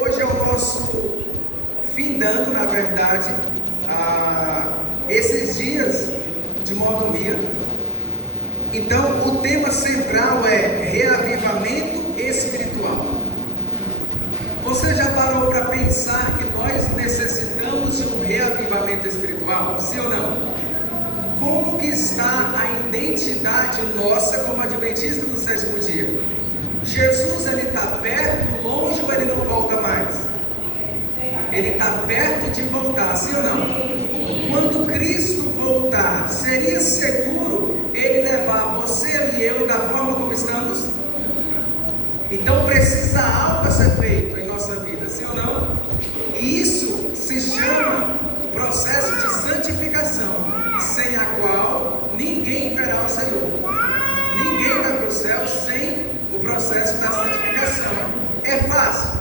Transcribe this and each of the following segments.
Hoje é o nosso findando, na verdade, esses dias de mordomia. Então, o tema central é reavivamento espiritual. Você já parou para pensar que nós necessitamos de um reavivamento espiritual? Sim ou não? Como que está a identidade nossa como adventista do sétimo dia? Jesus, ele está perto, longe ou ele não volta mais? Ele está perto de voltar, sim ou não? Quando Cristo voltar, seria seguro ele levar você e eu da forma como estamos? Então precisa algo ser feito em nossa vida, sim ou não? E isso se chama processo de santificação, sem a qual ninguém verá o Senhor. Ninguém vai para o céu sem o processo da santificação. É fácil?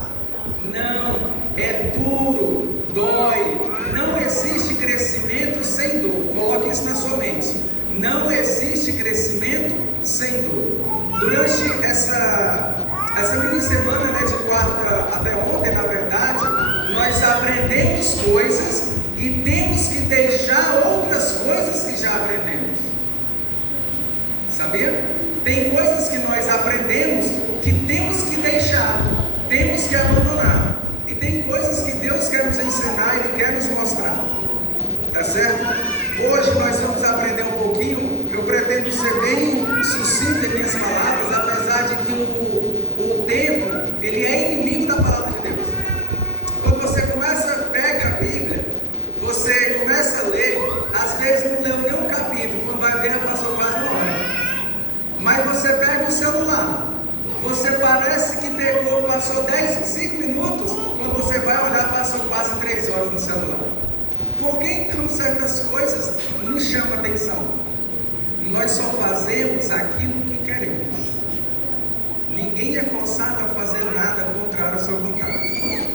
Não. É duro, dói. Não existe crescimento sem dor. Coloque isso na sua mente. Não existe crescimento sem dor. Durante essa mini semana, de quarta até ontem, na verdade, nós aprendemos coisas e temos que deixar outras coisas que já aprendemos. Sabia? Tem coisas que nós aprendemos que temos que deixar, temos que abandonar. E tem coisas que Deus quer nos ensinar, Ele quer nos mostrar. Tá certo? Hoje nós vamos aprender um pouquinho. Eu pretendo ser bem sucinto em minhas palavras, apesar de que o tempo, ele é inimigo da palavra de Deus. Quando você pega a Bíblia, você começa a ler, às vezes não leu nem um capítulo, quando vai ver já passou quase uma hora. Mas você pega o celular, você parece que passou 5 minutos, quando você vai olhar, passou quase 3 horas no celular. Por que então certas coisas nos chamam atenção? Nós só fazemos aquilo que queremos. Ninguém é forçado a fazer nada contrário à sua vontade,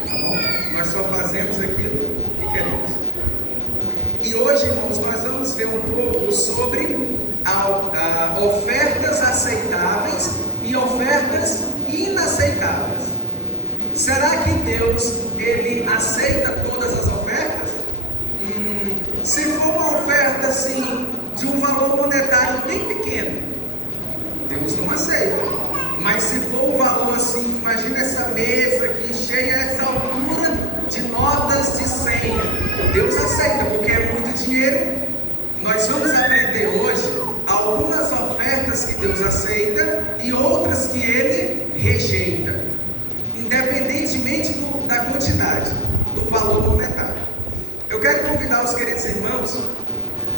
tá bom? Nós só fazemos aquilo que queremos. E hoje, irmãos, nós vamos ver um pouco sobre ofertas aceitáveis e ofertas inaceitáveis. Será que Deus, ele aceita todas as ofertas? Se for uma oferta assim, de um valor monetário bem pequeno, Deus não aceita. Mas se for um valor assim, imagina essa mesa aqui, cheia a essa altura de notas de 100, Deus aceita, porque é muito dinheiro. Nós vamos aprender hoje algumas ofertas que Deus aceita e outras que Ele rejeita, independentemente da quantidade, do valor monetário. Eu quero convidar os queridos irmãos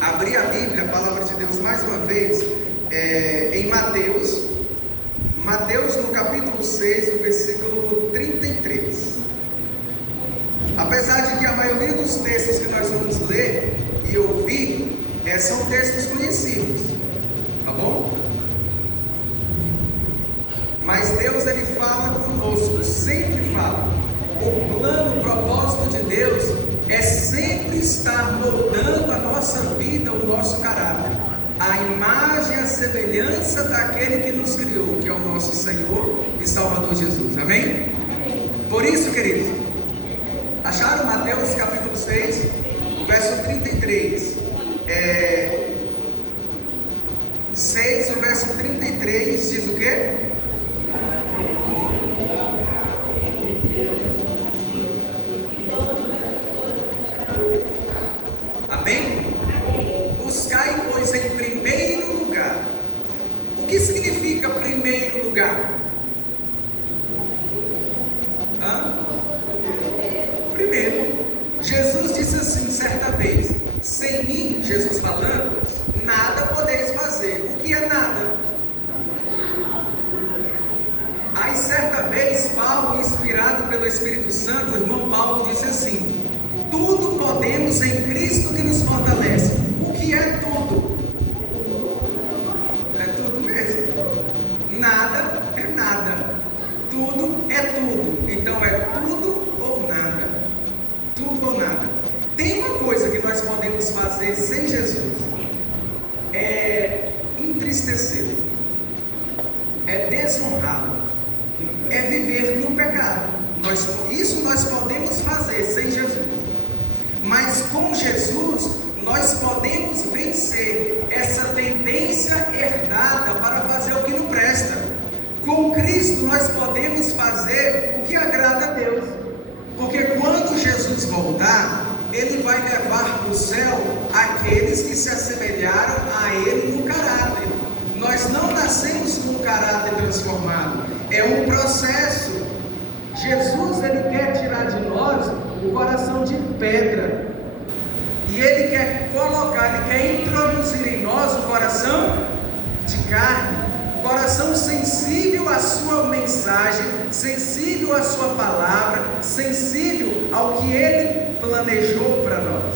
a abrir a Bíblia, a palavra de Deus, mais uma vez, em Mateus no capítulo 6, no versículo 33. Apesar de que a maioria dos textos que nós vamos ler e ouvir são textos conhecidos, tá bom? Mas Deus, ele fala conosco, sempre fala. O plano, o propósito de Deus é sempre estar moldando a nossa vida, o nosso caráter, a imagem, a semelhança daquele que nos criou, que é o nosso Senhor e Salvador Jesus, amém? Por isso, queridos, acharam Mateus capítulo 6, o verso 33, 6, o verso 33 diz o quê? Amém? Buscai, pois, em primeiro lugar. O que significa primeiro lugar? Primeiro. Jesus disse assim certa vez: sem mim, Jesus falando, nada podeis fazer. O que é nada? Aí certa vez, Paulo, inspirado pelo Espírito Santo, o irmão Paulo disse assim: tudo podemos em Cristo que nos fortalece. O que é tudo? É tudo mesmo. Nada é nada. Tudo é tudo. Então é tudo ou nada. Tudo ou nada. Tem uma coisa que nós podemos fazer sem Jesus: é entristecê-lo, é desonrá-lo, é viver no pecado. Nós Isso nós podemos fazer sem Jesus. Mas com Jesus, nós podemos vencer essa tendência herdada para fazer o que não presta. Com Cristo, nós podemos fazer o que agrada a Deus. Porque quando Jesus voltar, Ele vai levar para o céu aqueles que se assemelharam a Ele no caráter. Nós não nascemos com um caráter transformado. É um processo. Jesus, Ele quer tirar de nós o coração de pedra. E Ele quer colocar, Ele quer introduzir em nós o coração de carne. Coração sensível à sua mensagem, sensível à sua palavra, sensível ao que Ele planejou para nós.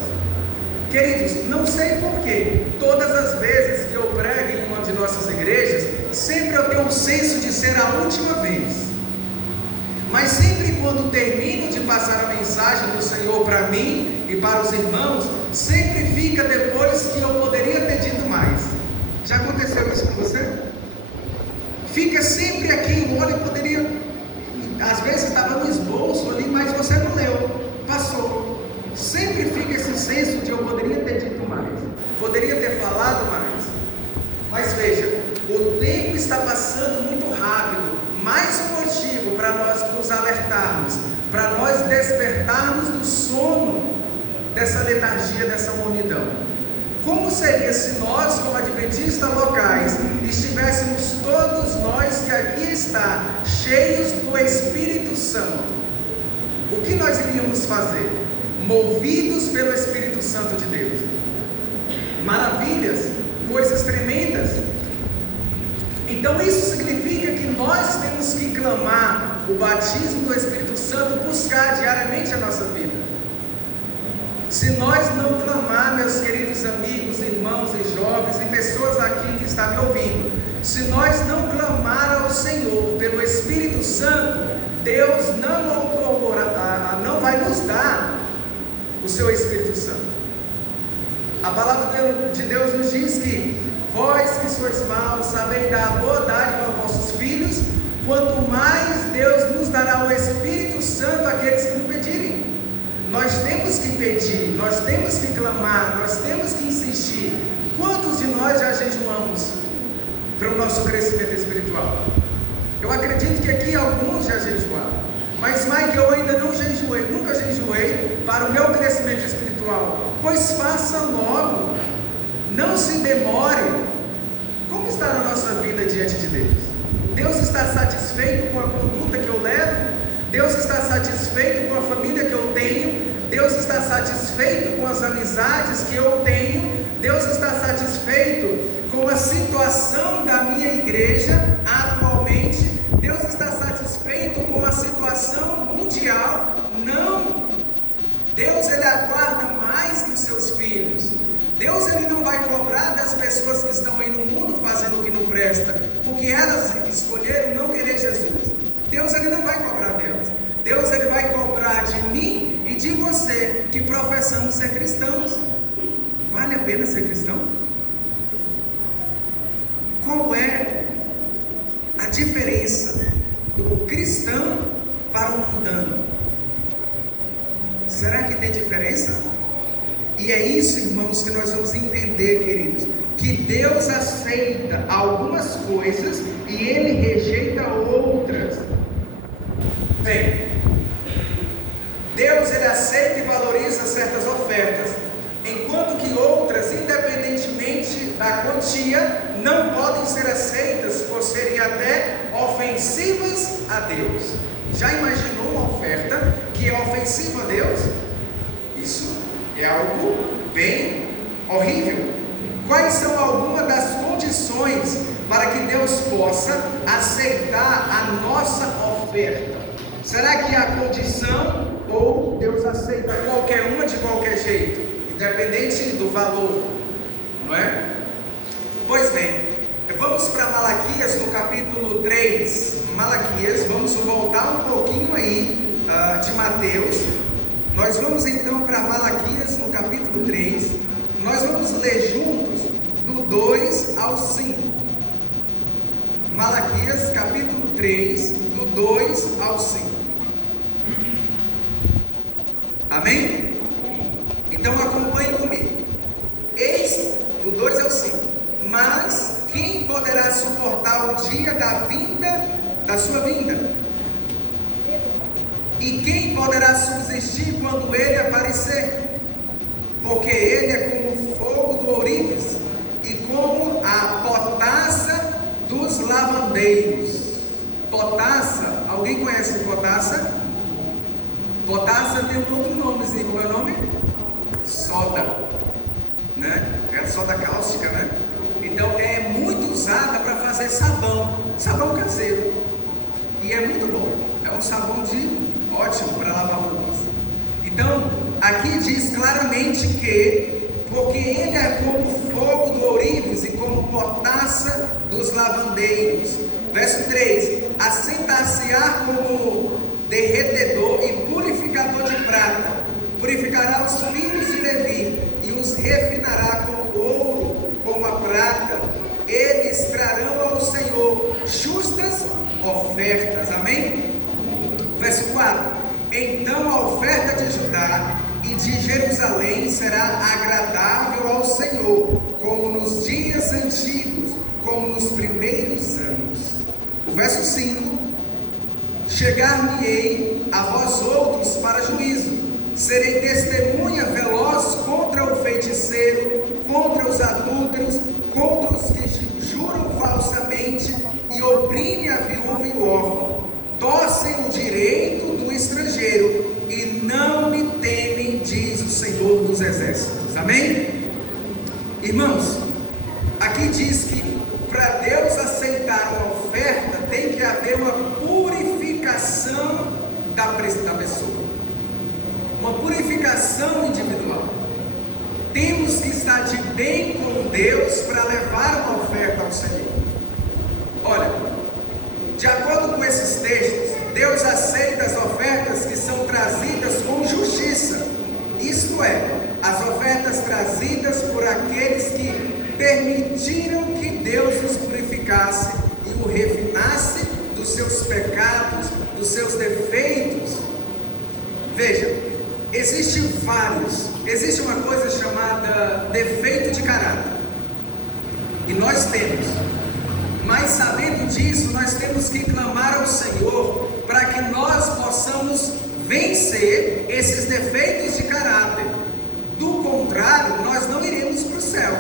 Queridos, não sei porquê, todas as vezes que eu prego em uma de nossas igrejas, sempre eu tenho um senso de ser a última vez. Mas sempre quando termino de passar a mensagem do Senhor para mim e para os irmãos, sempre fica depois que eu poderia ter dito mais. Já aconteceu isso com você? Fica sempre aqui, olha, poderia, às vezes estava no esboço ali, mas você não leu, passou. Sempre fica esse senso de eu poderia ter dito mais, poderia ter falado mais. Mas veja, o tempo está passando muito rápido. Mais um motivo para nós nos alertarmos, para nós despertarmos do sono dessa letargia, dessa mornidão. Como seria se nós, como adventistas locais, estivéssemos todos nós que aqui está, cheios do Espírito Santo? O que nós iríamos fazer? Movidos pelo Espírito Santo de Deus. Maravilhas, coisas tremendas. Então isso significa que nós temos que clamar o batismo do Espírito Santo, buscar diariamente a nossa vida. Se nós não clamar, meus queridos amigos, irmãos e jovens e pessoas aqui que estão me ouvindo, se nós não clamar ao Senhor pelo Espírito Santo, Deus não vai nos dar o seu Espírito Santo. A palavra de Deus nos diz que vós que sois maus, sabeis dar boa dádiva aos vossos filhos, quanto mais Deus nos dará o Espírito Santo àqueles que nos pedirem. Nós temos que pedir, nós temos que clamar, nós temos que insistir. Quantos de nós já jejuamos para o nosso crescimento espiritual? Eu acredito que aqui alguns já jejuaram. Mas Mike, eu ainda não jejuei, nunca jejuei para o meu crescimento espiritual. Pois faça logo, não se demore. Como está a nossa vida diante de Deus? Deus está satisfeito com a conduta que eu levo? Deus está satisfeito com a família que eu tenho? Deus está satisfeito com as amizades que eu tenho? Deus está satisfeito com a situação da minha igreja atualmente? Deus está satisfeito com a situação mundial? Não. Deus, Ele aguarda mais dos seus filhos. Deus, Ele não vai cobrar das pessoas que estão aí no mundo fazendo o que não presta, porque elas escolheram não querer Jesus. Deus, Ele não vai cobrar delas. Deus, Ele vai cobrar de mim e de você que professamos ser cristãos. Vale a pena ser cristão? Qual é a diferença do cristão para o mundano? Será que tem diferença? E é isso, irmãos, que nós vamos entender, queridos, que Deus aceita algumas coisas e Ele rejeita outras. Bem, Deus, Ele aceita e valoriza certas ofertas, enquanto que outras, independentemente da quantia, não podem ser aceitas por serem até ofensivas a Deus. Já imaginou uma oferta que é ofensiva a Deus? Isso é algo bem horrível. Quais são algumas das condições para que Deus possa aceitar a nossa oferta? Será que há condição ou Deus aceita qualquer uma de qualquer jeito, independente do valor, não é? Pois bem, vamos para Malaquias no capítulo 3. Malaquias, vamos voltar um pouquinho aí de Mateus. Nós vamos então para Malaquias no capítulo 3. Nós vamos ler juntos do 2 ao 5. Malaquias capítulo 3, do 2 ao 5. Amém? Então acompanhe comigo. Eis, do 2 ao 5. Mas quem poderá suportar o dia da sua vinda? E quem poderá subsistir quando ele aparecer? Porque ele é como o fogo do ourives e como a potassa dos lavandeiros. Potassa, alguém conhece potassa? Potassa tem um outro nomezinho, como é o nome? Soda, né? É a soda cáustica, né? Então é muito usada para fazer sabão caseiro, e é muito bom, é um sabão ótimo para lavar roupas. Então aqui diz claramente que, porque ele é como fogo do ourives e como potassa dos lavandeiros. Verso 3: assentar-se-á como derretedor e purificador de prata, purificará os filhos de Levi e os refinará como ouro, como a prata. Eles trarão ao Senhor justas ofertas. Amém? Verso 4: então a oferta de Judá e de Jerusalém será agradável ao Senhor, como nos dias antigos, como nos primeiros anos. O verso 5: chegar-me-ei a vós outros para juízo, serei testemunha veloz contra o feiticeiro, contra os adúlteros, contra os que juram falsamente e oprimem a viúva e o órfão, torcem o direito do estrangeiro e não me temem, diz o Senhor dos Exércitos. Amém? Irmãos, aqui diz que para Deus aceitar uma oferta tem que haver uma purificação da pessoa, uma purificação individual. Temos que estar de bem com Deus para levar uma oferta ao Senhor. Olha, de acordo com esses textos, Deus aceita as ofertas que são trazidas com justiça, isto é, as ofertas trazidas por aqueles que permitiram que Deus os purificasse e o refinasse dos seus pecados, dos seus defeitos. Veja, existe uma coisa chamada defeito de caráter, e nós temos, mas sabendo disso, nós temos que clamar ao Senhor para que nós possamos vencer esses defeitos de caráter. Do contrário, nós não iremos para o céu.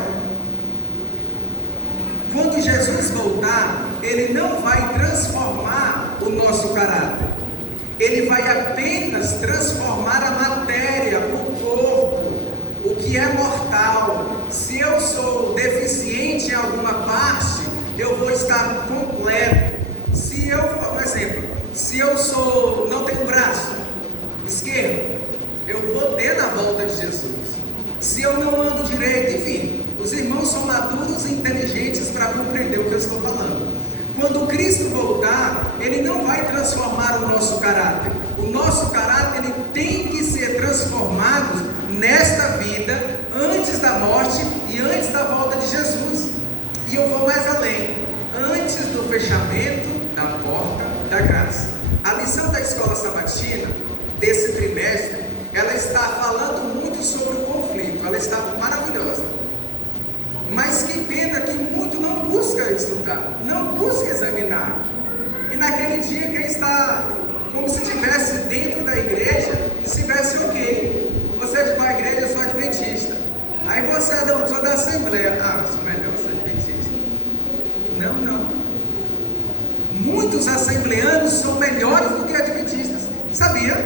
Quando Jesus voltar, Ele não vai transformar o nosso caráter, Ele vai apenas transformar a matéria, o corpo, o que é mortal. Se eu sou deficiente em alguma parte, eu vou estar completo. Se eu, por exemplo, não tenho braço esquerdo, eu vou ter na volta de Jesus. Se eu não ando direito, enfim, os irmãos são maduros e inteligentes para compreender o que eu estou falando. Quando Cristo voltar, Ele não vai transformar o nosso caráter. O nosso caráter ele tem que ser transformado nesta vida, antes da morte e antes da volta de Jesus. E eu vou mais além, antes do fechamento da porta da graça. A lição da escola sabatina, desse trimestre, ela está falando muito sobre o conflito, ela está maravilhosa. Mas que pena que muito não busca estudar, não busca examinar. E naquele dia quem está como se estivesse dentro da igreja e estivesse ok. Você é de qual igreja? Eu sou adventista. Aí você é sou da Assembleia. Ah, eu sou melhor, eu sou adventista. Não. Muitos assembleanos são melhores do que adventistas. Sabia?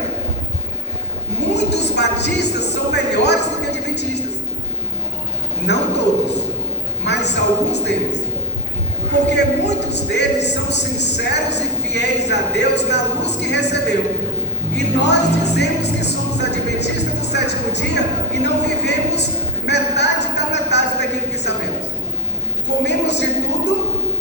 Muitos batistas são melhores do que adventistas. Não todos, mas alguns deles. Porque muitos deles são sinceros e fiéis a Deus na luz que recebeu. E nós dizemos que somos adventistas do sétimo dia e não vivemos metade da metade daquilo que sabemos. Comemos de tudo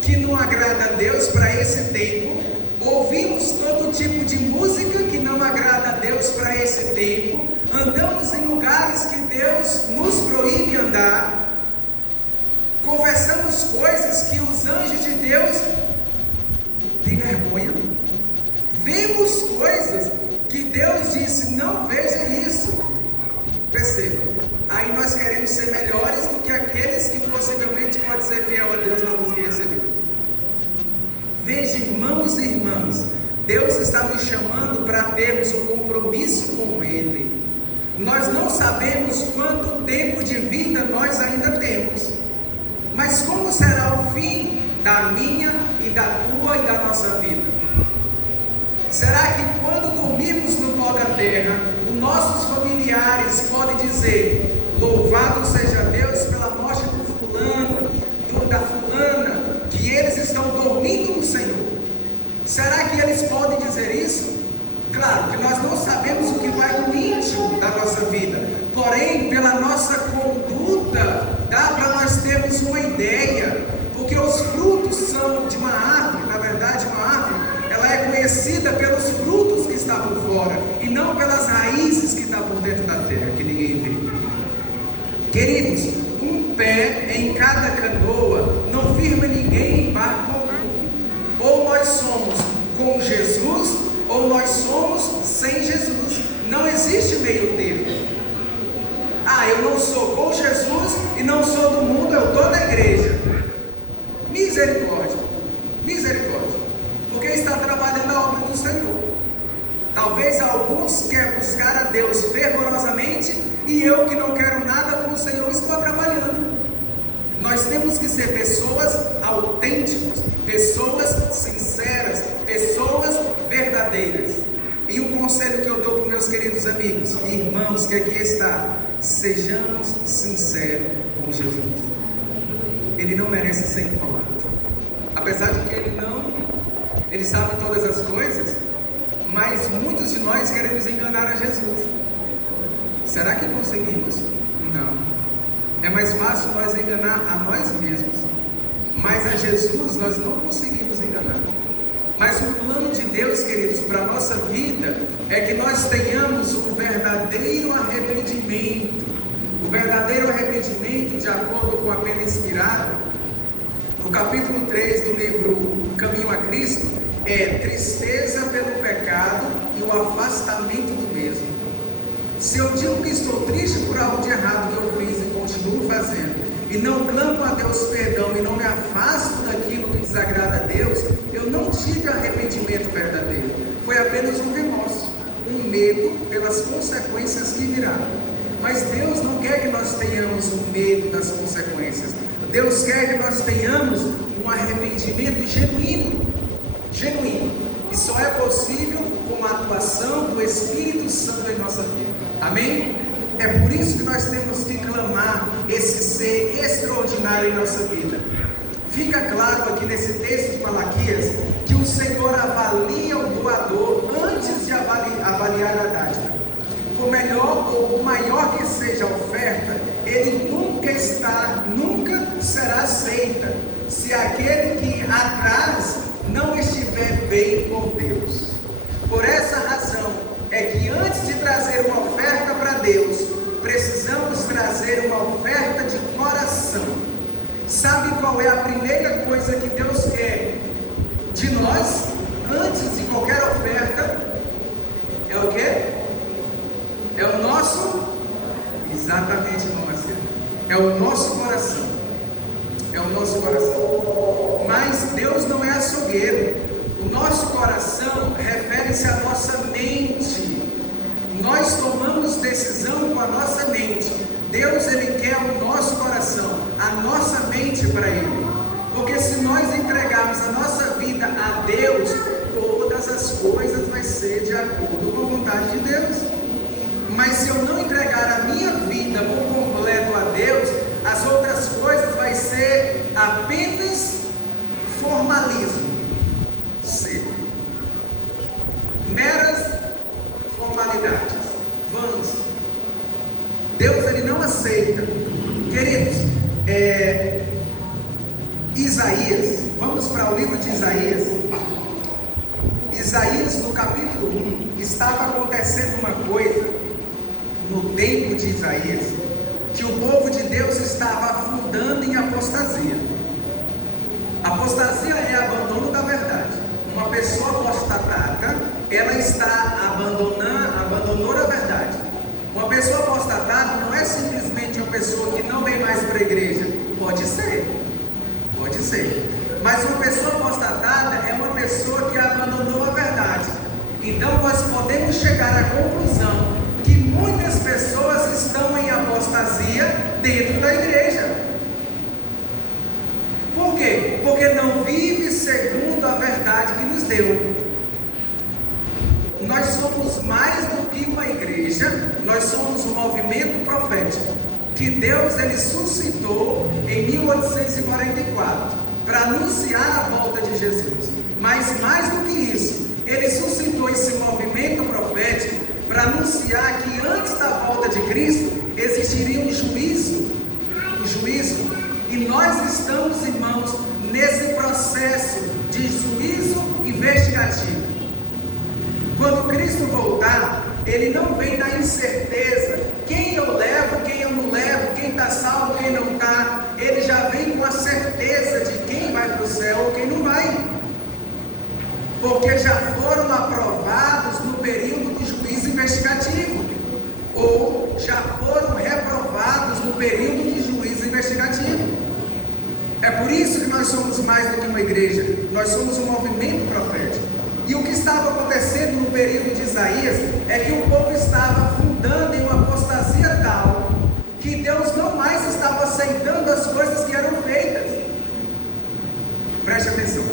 que não agrada a Deus para esse tempo. Ouvimos todo tipo de música que não agrada a Deus para esse tempo. Andamos em lugares que Deus nos proíbe andar. Conversamos coisas que os anjos de Deus têm vergonha. Vemos coisas que Deus Deus disse: não veja isso. Perceba, aí nós queremos ser melhores do que aqueles que possivelmente podem ser fiel a Deus na luz que recebeu. Veja, irmãos e irmãs, Deus está nos chamando para termos um compromisso com Ele. Nós não sabemos quanto tempo de vida nós ainda temos, mas como será o fim da minha e da tua e da nossa vida? Será que quando dormirmos no pó da terra, os nossos familiares podem dizer: louvado seja Deus pela morte do fulano, da fulana, que eles estão dormindo no Senhor? Será que eles podem dizer isso? Claro que nós não sabemos o que vai no íntimo da nossa vida, porém, pela nossa conduta, dá para nós termos uma ideia, porque os frutos são de uma árvore. Na verdade, uma árvore, ela é conhecida pelos frutos que estão por fora, e não pelas raízes que estão por dentro da terra, que ninguém vê. Queridos, um pé em cada canoa não firma ninguém em barco algum. Ou nós somos com Jesus, ou nós somos sem Jesus. Não existe meio termo. Eu não sou com Jesus e não sou do mundo, eu estou na igreja. Misericórdia, misericórdia, porque está trabalhando a obra do Senhor. Talvez alguns querem buscar a Deus fervorosamente, e eu que não quero nada com o Senhor estou trabalhando. Nós temos que ser pessoas autênticas, pessoas sinceras, pessoas verdadeiras. E o conselho que eu dou para meus queridos amigos e irmãos que aqui está: sejamos sinceros com Jesus. Ele não merece ser enrolado. Apesar de que ele sabe todas as coisas, mas muitos de nós queremos enganar a Jesus. Será que conseguimos? Não. É mais fácil nós enganar a nós mesmos, mas a Jesus nós não conseguimos enganar. Mas o plano de Deus, queridos, para a nossa vida é que nós tenhamos um verdadeiro arrependimento. O verdadeiro arrependimento, de acordo com a pena inspirada, no capítulo 3 do livro Caminho a Cristo, é tristeza pelo pecado e o afastamento do mesmo. Se eu digo que estou triste por algo de errado que eu fiz e continuo fazendo, e não clamo a Deus perdão e não me afasto daquilo que desagrada a Deus, eu não tive arrependimento verdadeiro. Foi apenas um remorso, um medo pelas consequências que virão. Mas Deus não quer que nós tenhamos um medo das consequências. Deus quer que nós tenhamos um arrependimento genuíno. E só é possível com a atuação do Espírito Santo em nossa vida. Amém? É por isso que nós temos que clamar esse ser extraordinário em nossa vida. Fica claro aqui nesse texto de Malaquias que o Senhor avalia o doador antes de avaliar a dádiva. Por melhor ou por maior que seja a oferta, ele nunca será aceita se aquele que atrás não estiver bem com Deus. Por essa razão é que antes de trazer uma oferta para Deus, precisamos trazer uma oferta de coração. Sabe qual é a primeira coisa que Deus quer de nós, antes de qualquer oferta? É o quê? É o nosso, exatamente, irmão Marcelo, é o nosso coração. É o nosso coração. Mas Deus não é açougueiro. O nosso coração refere-se à nossa mente. Nós tomamos decisão com a nossa mente. Deus, Ele quer o nosso coração, a nossa mente para Ele. Porque se nós entregarmos a nossa vida a Deus, todas as coisas vai ser de acordo com a vontade de Deus. Mas se eu não entregar a minha vida por completo a Deus, as outras coisas vai ser apenas formalismo seco, meras formalidades, vãs. Deus, Ele não aceita. Queridos, Isaías, vamos para o livro de Isaías. Isaías, no capítulo 1, estava acontecendo uma coisa no tempo de Isaías, que o povo de Deus estava afundando em apostasia. Apostasia é abandono da verdade. Uma pessoa apostatada, ela está abandonando abandonou a verdade. Uma pessoa apostatada não é simplesmente uma pessoa que não vem mais para a igreja. Pode ser, mas uma pessoa apostatada é uma pessoa que abandonou a verdade. Então nós podemos chegar à conclusão que muitas pessoas estão em apostasia dentro da igreja. Por quê? Porque não vive segundo a verdade que nos deu. Nós somos mais do que uma igreja, nós somos um movimento profético que Deus ele suscitou em 1844 para anunciar a volta de Jesus. Mas mais do que isso, ele suscitou esse movimento profético para anunciar que antes da volta de Cristo existiria um juízo. E nós estamos, irmãos, nesse processo de juízo investigativo. Quando Cristo voltar, Ele não vem na incerteza, quem eu levo, quem eu não levo, quem está salvo, quem não está. Ele já vem com a certeza de quem vai para o céu ou quem não vai, porque já foram aprovados no período do juízo investigativo, ou já foram reprovados no período de juízo investigativo. É por isso que nós somos mais do que uma igreja, nós somos um movimento profético. E o que estava acontecendo no período de Isaías é que o povo estava afundando em uma apostasia tal que Deus não mais estava aceitando as coisas que eram feitas. Preste atenção.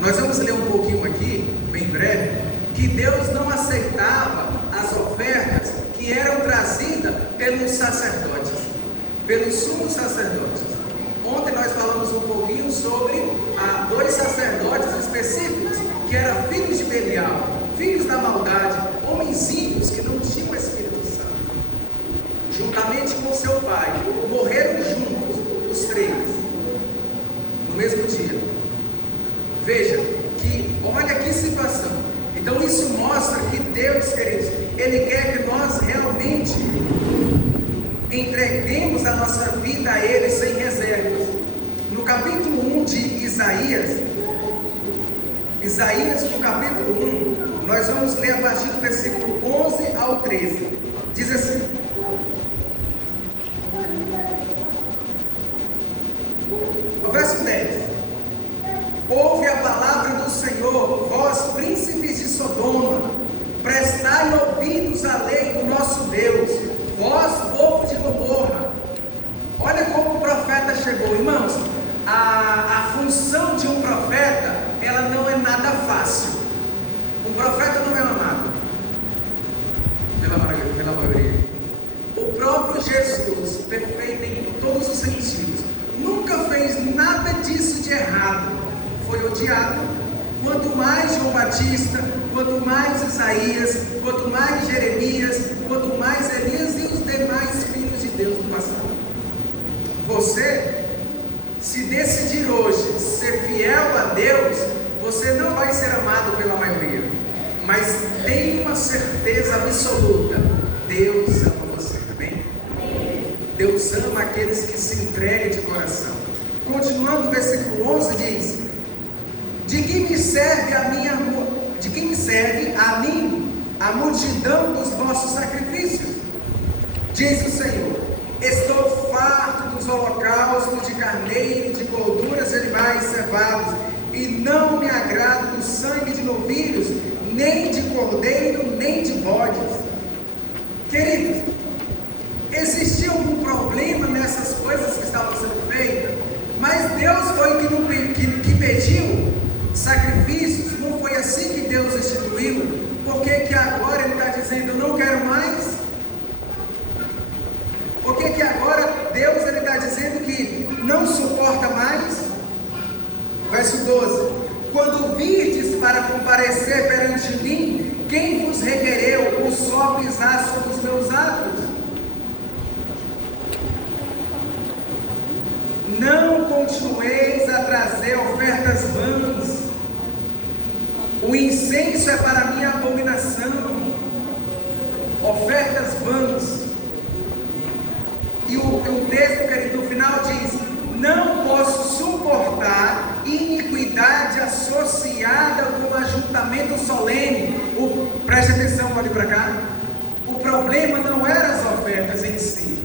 Nós vamos ler um pouquinho aqui, bem breve, que Deus não aceitava as ofertas que eram trazidas pelos sacerdotes, pelos sumos sacerdotes. Ontem nós falamos um pouquinho sobre dois sacerdotes específicos, que eram filhos de Belial, filhos da maldade, homens ímpios que não tinham Espírito Santo, juntamente com seu pai, morreram juntos, os três, no mesmo dia. Veja, olha que situação. Então isso mostra que Deus, queridos, Ele quer que nós realmente entreguemos a nossa vida a Ele sem reservas. No capítulo 1 de Isaías, no capítulo 1, nós vamos ler a partir do versículo 11 ao 13. Diz assim: no verso 10: ouve a palavra do Senhor, vós príncipes de Sodoma, prestai ouvidos à lei do nosso Deus, vós povo de Gomorra. Olha como o profeta chegou, irmãos. A função de um profeta, ela não é nada fácil. Um profeta não é amado pela maioria. O próprio Jesus, perfeito em todos os sentidos, nunca fez nada disso de errado. Foi odiado. Quanto mais João Batista, quanto mais Isaías, quanto mais Jeremias, quanto mais Elias e os demais filhos de Deus do passado. Você, se decidir hoje ser fiel a Deus, você não vai ser amado pela maioria, mas tenha uma certeza absoluta: Deus ama você, amém? Deus ama aqueles que se entregam de coração. Continuando o versículo 11 diz: de que me serve a mim a multidão dos vossos sacrifícios? Diz o Senhor: estou farto dos holocaustos de carneiro, de gorduras de animais cevados, e não me agrado do sangue de novilhos, nem de cordeiro, nem de bodes. Queridos, existia algum problema nessas coisas que estavam sendo feitas? Mas Deus foi que pediu sacrifícios. Não foi assim que Deus instituiu? Por que agora Ele está dizendo: eu não quero mais? Por que agora Deus Ele está dizendo que não suporta mais? Verso 12: quando virdes para comparecer perante mim, quem vos requereu o sol pisar sobre os meus atos? Não continueis a trazer ofertas vãs. O incenso é para mim abominação. Ofertas vãs. E o texto, querido, no final diz: não posso suportar iniquidade associada com ajuntamento solene. Preste atenção, pode ir para cá? O problema não era as ofertas em si,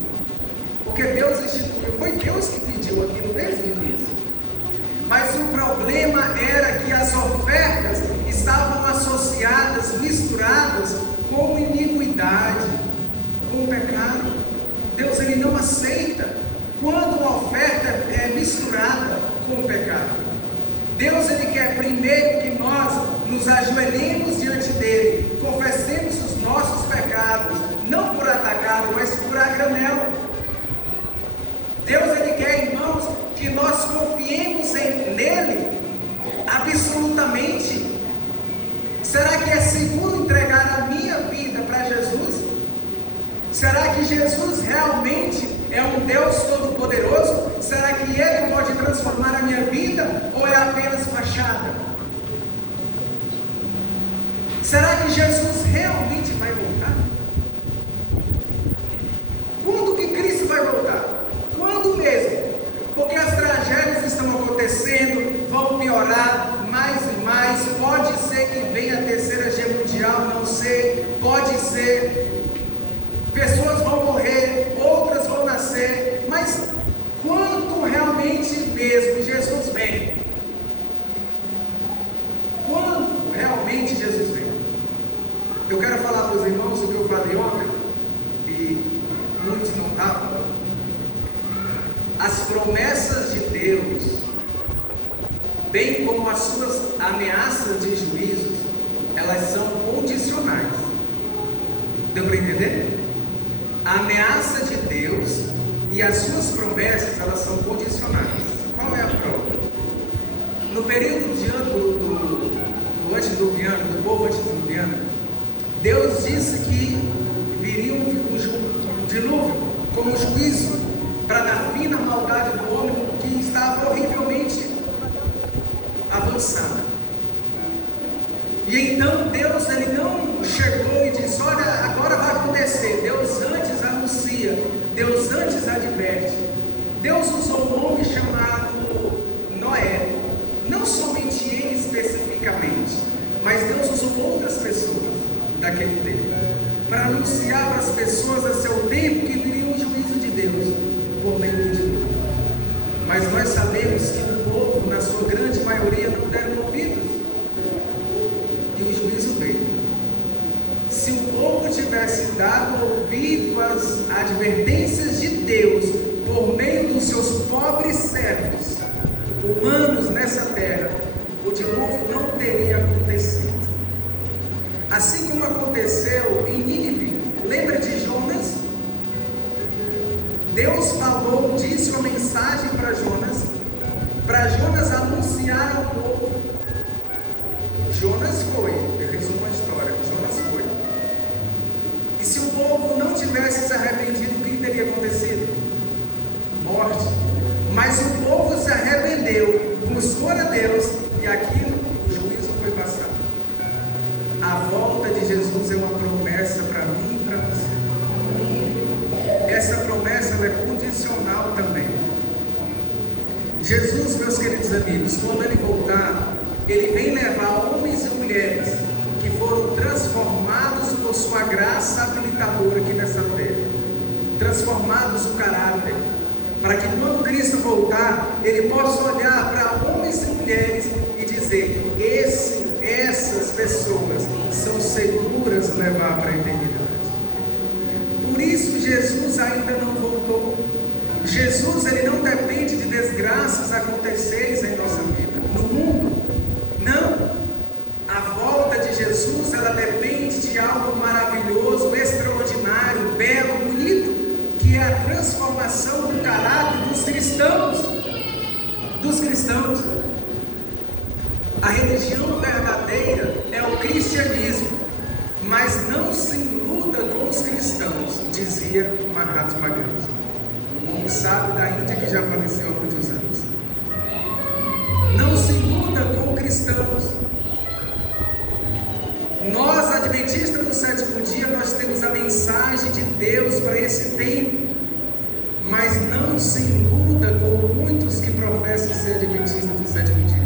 porque Deus instituiu, foi Deus que pediu aquilo desde o início. Mas o problema era que as ofertas estavam associadas, misturadas com iniquidade, com o pecado. Deus ele não aceita quando a oferta é misturada com o pecado. Deus ele quer primeiro que nós nos ajoelhemos diante dele, confessemos os nossos pecados, não por atacado, mas por a granel. Deus ele quer, irmãos, que nós confiemos nele absolutamente. Será que é seguro entregar a minha vida para Jesus? Será que Jesus realmente é um Deus todo-poderoso? Será que ele pode transformar a minha vida ou é apenas fachada? Será que Jesus realmente vai voltar? Quando que Cristo vai voltar? Quando mesmo? Porque as tragédias estão acontecendo, vão piorar mais e mais. Pode ser que venha a terceira guerra mundial, não sei. Pode ser. Pessoas vão morrer, outras vão nascer. Mas quando realmente mesmo Jesus vem? Quando realmente Jesus vem? Eu quero falar para os irmãos o que eu falei ontem, e muitos não estavam. As promessas de Deus, bem como as suas ameaças de juízos, elas são condicionais. Deu para entender? A ameaça de Deus e as suas promessas, elas são condicionais. Qual é a prova? No período do antediluviano, do povo antediluviano, Deus disse que viria um dilúvio como juízo para dar fim à maldade do homem que estava horrivelmente avançada. E então Deus ele não chegou e disse: olha, agora vai acontecer. Deus antes anuncia, Deus antes adverte. Deus usou um homem chamado Noé, não somente ele especificamente, mas Deus usou outras pessoas daquele tempo para anunciar para as pessoas a seu tempo que viria o juízo de Deus por meio do dilúvio. Mas nós sabemos que o povo, na sua grande maioria, não deram ouvidos, e o juízo veio. Se o povo tivesse dado ouvido às advertências de Deus por meio dos seus pobres servos humanos nessa terra, o dilúvio não teria acontecido. Assim como aconteceu em Nínive. Lembra de Jonas? Deus falou, disse uma mensagem para Jonas anunciar ao povo. Jonas foi, eu resumo a história, Jonas foi. E se o povo não tivesse se arrependido, o que teria acontecido? Morte. Mas o povo se arrependeu, buscou a Deus, e aquilo, o juízo foi passado. A volta de Jesus é uma promessa para mim e para você. Essa promessa ela é condicional também. Jesus, meus queridos amigos, quando ele voltar, ele vem levar homens e mulheres que foram transformados por sua graça habilitadora aqui nessa terra, transformados no caráter, para que quando Cristo voltar, ele possa olhar para homens e mulheres e dizer: essas pessoas são seguras de levar para a eternidade. Por isso Jesus ainda não voltou. Jesus ele não depende de desgraças acontecerem em nossa vida, no mundo. Não. A volta de Jesus ela depende de algo maravilhoso, extraordinário, belo, bonito, que é a transformação do caráter dos cristãos. A religião verdadeira é o cristianismo, mas não se iluda com os cristãos, dizia Mahatma Gandhi, um homem sábio da Índia que já faleceu há muitos anos. Não se iluda com cristãos. Nós, adventistas do sétimo dia, nós temos a mensagem de Deus para esse tempo, mas não se iluda com muitos que professam ser adventistas do sétimo dia.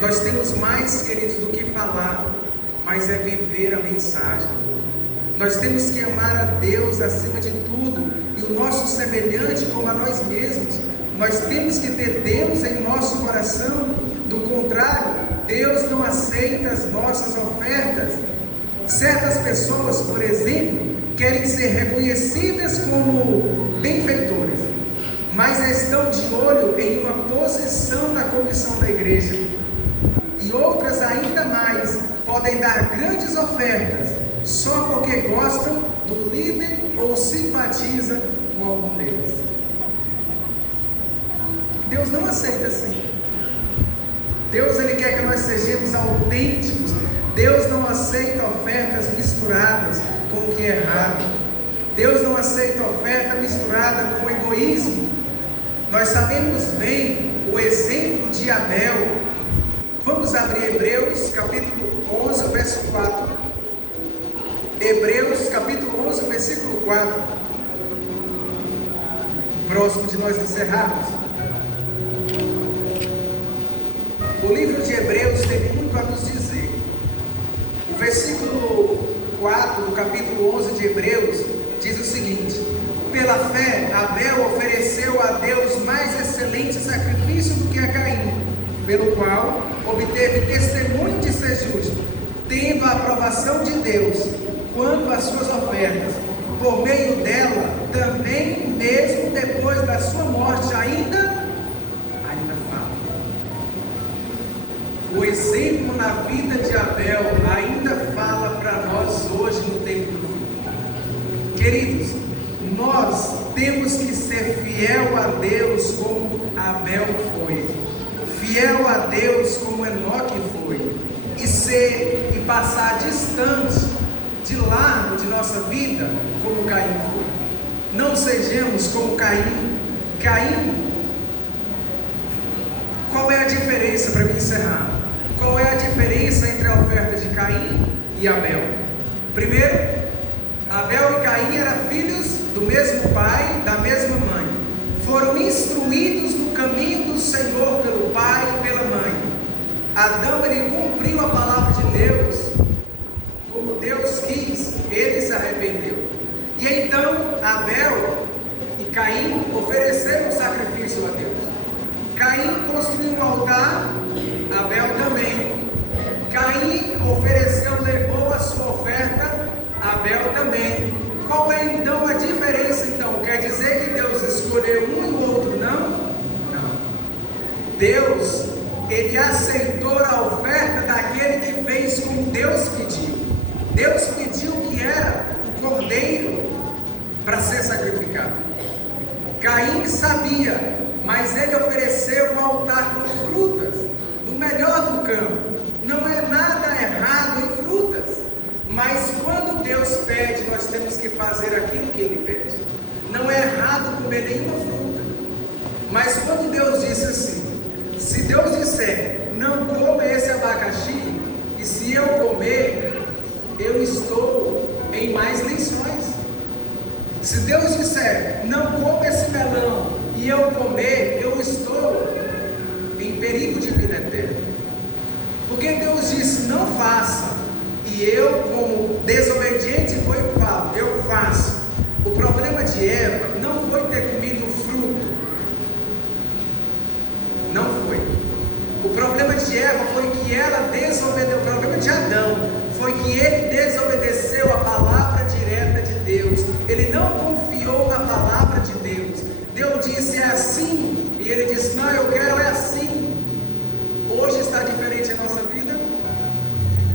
Nós temos mais, queridos, do que falar mas é viver a mensagem. Nós temos que amar a Deus acima de tudo, e o nosso semelhante como a nós mesmos. Nós temos que ter Deus em nosso coração. Do contrário, Deus não aceita as nossas ofertas. Certas pessoas, por exemplo, querem ser reconhecidas como benfeitores, mas estão de olho em uma posição na comissão da igreja. E outras ainda mais podem dar grandes ofertas só porque gostam do líder ou simpatiza com algum deles. Deus não aceita assim. Deus, Ele quer que nós sejamos autênticos. Deus não aceita ofertas misturadas com o que é errado. Deus não aceita oferta misturada com egoísmo. Nós sabemos bem o exemplo de Abel. Vamos abrir Hebreus capítulo 11, verso 4. Hebreus capítulo 11, versículo 4. Próximo de nós encerrarmos. O livro de Hebreus tem muito a nos dizer. O versículo 4 do capítulo 11 de Hebreus diz o seguinte: pela fé, Abel ofereceu a Deus mais excelente sacrifício do que a Caim, pelo qual obteve testemunho de ser justo, tendo a aprovação de Deus quanto às suas ofertas. Por meio dela, também mesmo depois da sua morte, ainda fala. O exemplo na vida de Abel ainda fala para nós hoje no tempo do fim. Queridos, nós temos que ser fiel a Deus como Abel foi, fiel a Deus como Enoque foi, e passar distante, de largo de nossa vida, como Caim foi. Não sejamos como Caim. Qual é a diferença, para me encerrar? Qual é a diferença entre a oferta de Caim e Abel? Primeiro, Abel e Caim eram filhos do mesmo pai, da mesma mãe. Foram instruídos no caminho do Senhor pelo pai e pela mãe. Adão, ele cumpriu a palavra de Deus como Deus quis, ele se arrependeu. E então Abel e Caim ofereceram um sacrifício a Deus. Caim construiu um altar, Abel também. Caim ofereceu, levou a sua oferta, Abel também. Qual é então a diferença? Então, quer dizer que Deus escolheu um e o outro não? Não. Deus, Ele aceitou a oferta daquele que fez como Deus pediu. Deus pediu que era um cordeiro para ser sacrificado. Caim sabia, mas ele ofereceu um altar com frutas, do melhor do campo. Não é nada errado em frutas, mas quando Deus pede, nós temos que fazer aquilo que Ele pede. Não é errado comer nenhuma fruta, mas quando Deus disse assim, se Deus disser, não coma esse abacaxi, e se eu comer, eu estou em mais lições. Se Deus disser, não coma esse melão, e eu comer, eu estou em perigo de vida eterna. Porque Deus disse, não faça, e eu, como desobediente, vou e falo, eu faço. O problema de Eva não foi ter comido fruto, não foi. O problema de Eva foi que ela desobedeceu. O problema de Adão foi que ele desobedeceu a palavra direta de Deus. Ele não confiou na palavra de Deus. Deus disse, é assim, e ele disse, não, eu quero é assim. Hoje está diferente a nossa vida.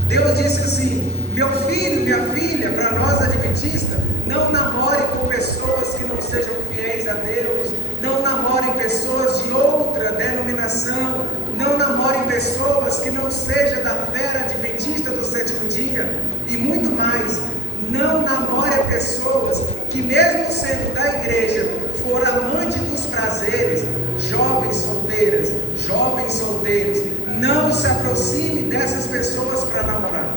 Deus disse assim, meu filho, minha filha, para nós adventistas, não namore com pessoas que não sejam fiéis a Deus, não namore pessoas de outra denominação, não namore pessoas que não sejam da fé adventista do sétimo dia, e muito mais. Não namore pessoas que, mesmo sendo da igreja, foram amantes dos prazeres. Jovens solteiros, não se aproxime dessas pessoas para namorar,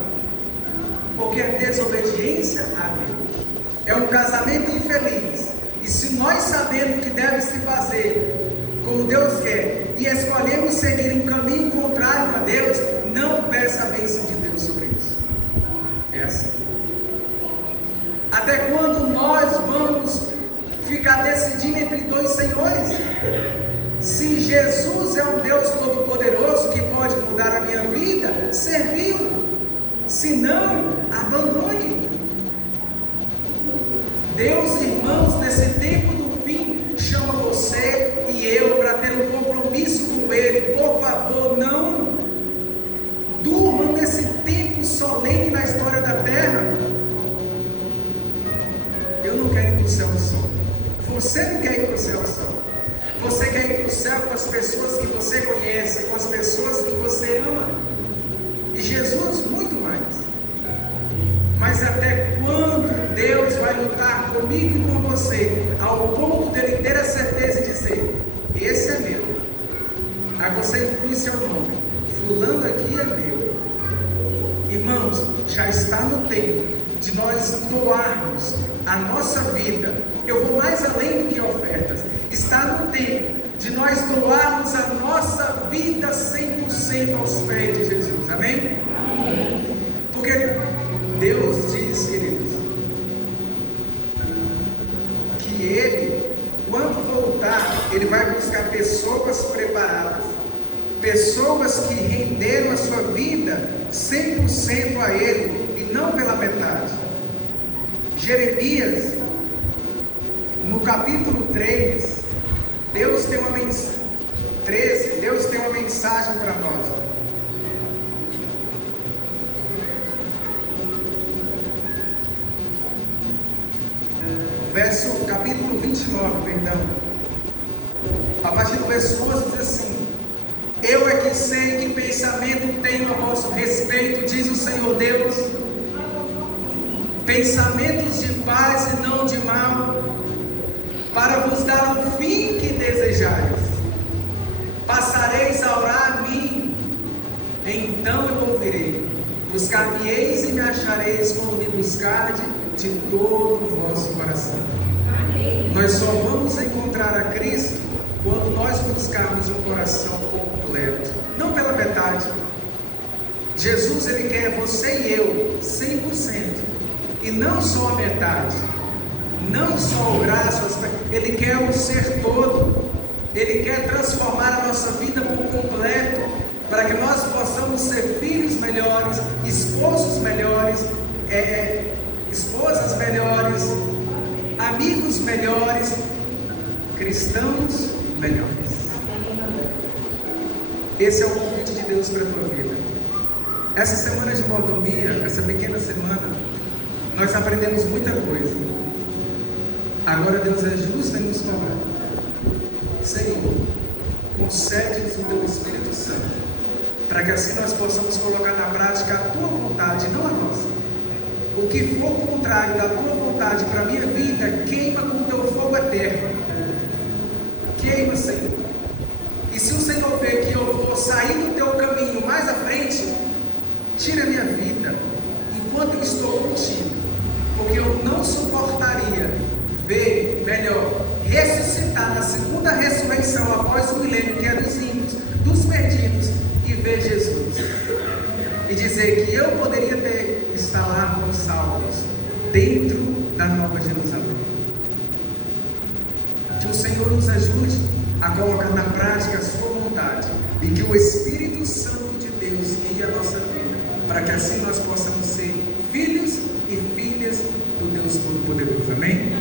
porque é desobediência a Deus, é um casamento infeliz. E se nós sabemos que deve se fazer como Deus quer, e escolhemos seguir um caminho contrário a Deus, não peça a bênção de Deus sobre isso. Se não, abandone. Deus, irmãos, nesse tempo do fim, chama você e eu para ter um compromisso com Ele. Por favor, não durma nesse tempo solene na história da terra. Eu não quero ir para o céu só. Você não quer ir para o céu só. Você quer ir para o céu com as pessoas que você conhece, com as pessoas que você ama. E Jesus muito mais. Mas até quando Deus vai lutar comigo e com você, ao ponto dele ter a certeza de dizer, esse é meu. Aí você inclui seu nome, fulano aqui é meu. Irmãos, já está no tempo de nós doarmos a nossa vida. Eu vou mais além do que ofertas. Está no tempo de nós doarmos a nossa vida 100% aos pés de Jesus. Amém? Amém. Porque Deus diz, queridos, que Ele, quando voltar, Ele vai buscar pessoas preparadas, pessoas que renderam a sua vida 100% a Ele e não pela metade. Jeremias, no capítulo 3, Deus tem uma mensagem. 13, Deus tem uma mensagem para nós. Capítulo 29, perdão. A partir do verso 11 diz assim: eu é que sei que pensamento tenho a vosso respeito, diz o Senhor Deus, pensamentos de paz e não de mal, para vos dar o fim que desejais. Passareis a orar a mim, então eu ouvirei. Buscar-me-eis e me achareis quando me buscardes de todo o vosso coração. Amém. Nós só vamos encontrar a Cristo quando nós buscarmos um coração completo, não pela metade. Jesus, Ele quer você e eu 100%, e não só a metade, não só o braço, Ele quer o ser todo. Ele quer transformar a nossa vida por completo, para que nós possamos ser filhos melhores, esposos melhores, esposas melhores, amigos melhores, cristãos melhores. Esse é o convite de Deus para a tua vida. Essa semana de mordomia, essa pequena semana, nós aprendemos muita coisa. Agora Deus é justo em nos cobrar. Senhor, concede-nos o teu Espírito Santo, para que assim nós possamos colocar na prática a tua vontade, não a nossa. O que for contrário da tua vontade para a minha vida, queima com o teu fogo eterno. Queima, Senhor. E se o Senhor ver que eu vou sair do teu caminho mais à frente, tira a minha vida enquanto eu estou contigo, porque eu não suportaria ver, melhor, ressuscitar na segunda ressurreição após o milênio, que é dos ímpios, dos perdidos, e ver Jesus e dizer que eu poderia estar lá com os salvos dentro da Nova Jerusalém. Que o Senhor nos ajude a colocar na prática a sua vontade, e que o Espírito Santo de Deus guie a nossa vida, para que assim nós possamos ser filhos e filhas do Deus Todo-Poderoso. Amém?